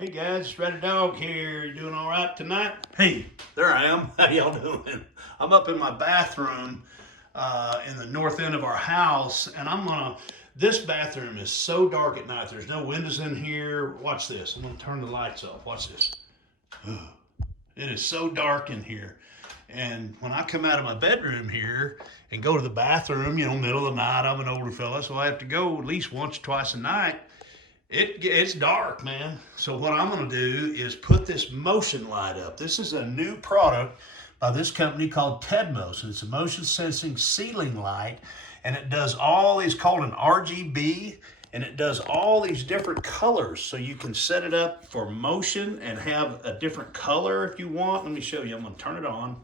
Hey guys, Red Dog here. You doing all right tonight? Hey, there I am. How y'all doing? I'm up in my bathroom in the north end of our house, and this bathroom is so dark at night. There's no windows in here. Watch this. I'm gonna turn the lights off. Watch this. It is so dark in here. And when I come out of my bedroom here and go to the bathroom, middle of the night, I'm an older fella, so I have to go at least once or twice a night. It's dark, man. So what I'm gonna do is put this motion light up. This is a new product by this company called Tedmos. It's a motion sensing ceiling light, and it does it's called an RGB, and it does all these different colors. So you can set it up for motion and have a different color if you want. Let me show you. I'm gonna turn it on. You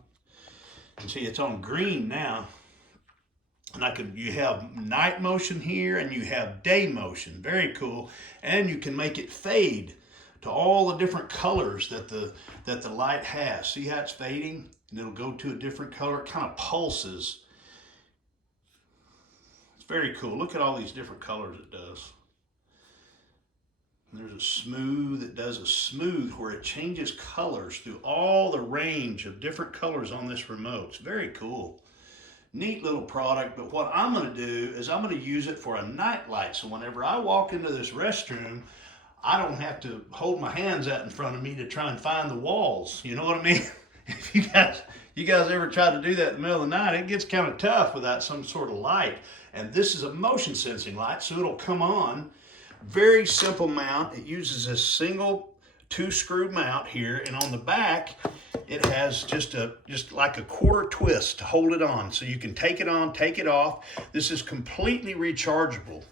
can see it's on green now. And you have night motion here and you have day motion. Very cool. And you can make it fade to all the different colors that the light has. See how it's fading? And it'll go to a different color. It kind of pulses. It's very cool. Look at all these different colors it does. And there's a smooth, it does a smooth where it changes colors through all the range of different colors on this remote. It's very cool. Neat little product, but what I'm going to do is I'm going to use it for a night light. So whenever I walk into this restroom, I don't have to hold my hands out in front of me to try and find the walls. You know what I mean? If you guys ever try to do that in the middle of the night, it gets kind of tough without some sort of light. And this is a motion sensing light, so it'll come on. Very simple mount. It uses this single 2-screw mount here, and on the back it has just like a quarter twist to hold it on, so you can take it on, take it off. This is completely rechargeable,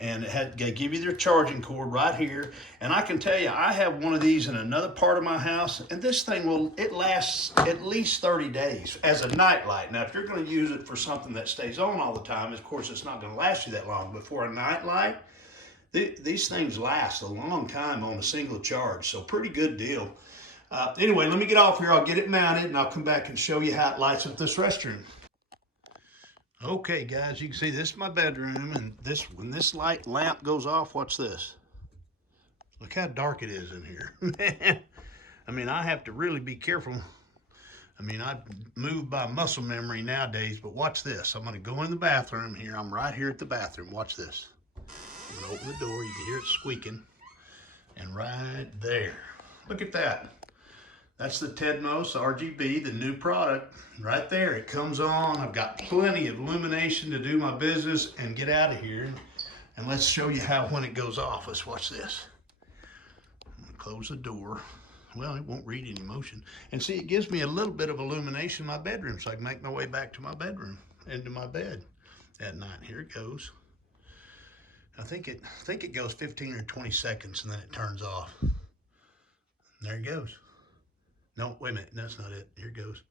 and they give you their charging cord right here. And I can tell you, I have one of these in another part of my house, and this thing lasts at least 30 days as a night light. Now if you're going to use it for something that stays on all the time, of course it's not going to last you that long, but for a night light, these things last a long time on a single charge, so pretty good deal. Anyway, let me get off here. I'll get it mounted, and I'll come back and show you how it lights up this restroom. Okay, guys, you can see this is my bedroom, and when this lamp goes off, watch this. Look how dark it is in here. I mean, I have to really be careful. I mean, I move by muscle memory nowadays, but watch this. I'm going to go in the bathroom here. I'm right here at the bathroom. Watch this. I'm going to open the door. You can hear it squeaking. And right there. Look at that. That's the Tedmos RGB, the new product. Right there. It comes on. I've got plenty of illumination to do my business and get out of here. And let's show you how when it goes off. Let's watch this. I'm going to close the door. Well, it won't read any motion. And see, it gives me a little bit of illumination in my bedroom, so I can make my way back to my bedroom, into my bed at night. Here it goes. I think it goes 15 or 20 seconds and then it turns off. There it goes. No, wait a minute, that's not it. Here it goes.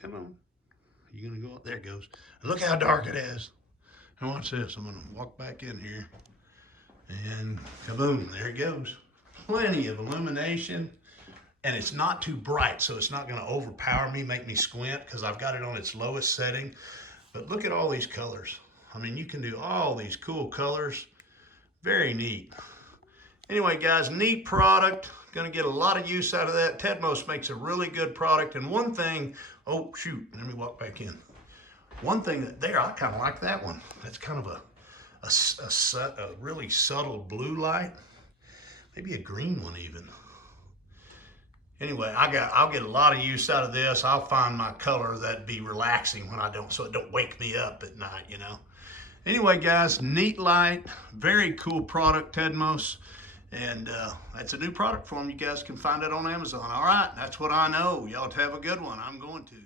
Come on. You gonna go up? There it goes. And look how dark it is. And watch this. I'm gonna walk back in here. And kaboom, there it goes. Plenty of illumination. And it's not too bright, so it's not gonna overpower me, make me squint, because I've got it on its lowest setting. But look at all these colors. I mean, you can do all these cool colors. Very neat. Anyway, guys, neat product. Gonna get a lot of use out of that. Tedmos makes a really good product. And one thing, oh shoot, let me walk back in. One thing I kind of like that one. That's kind of a really subtle blue light. Maybe a green one even. Anyway, I'll get a lot of use out of this. I'll find my color that'd be relaxing when so it don't wake me up at night, you know. Anyway, guys, neat light, very cool product, Tedmos. And that's a new product for them. You guys can find it on Amazon. All right, that's what I know. Y'all have a good one. I'm going to.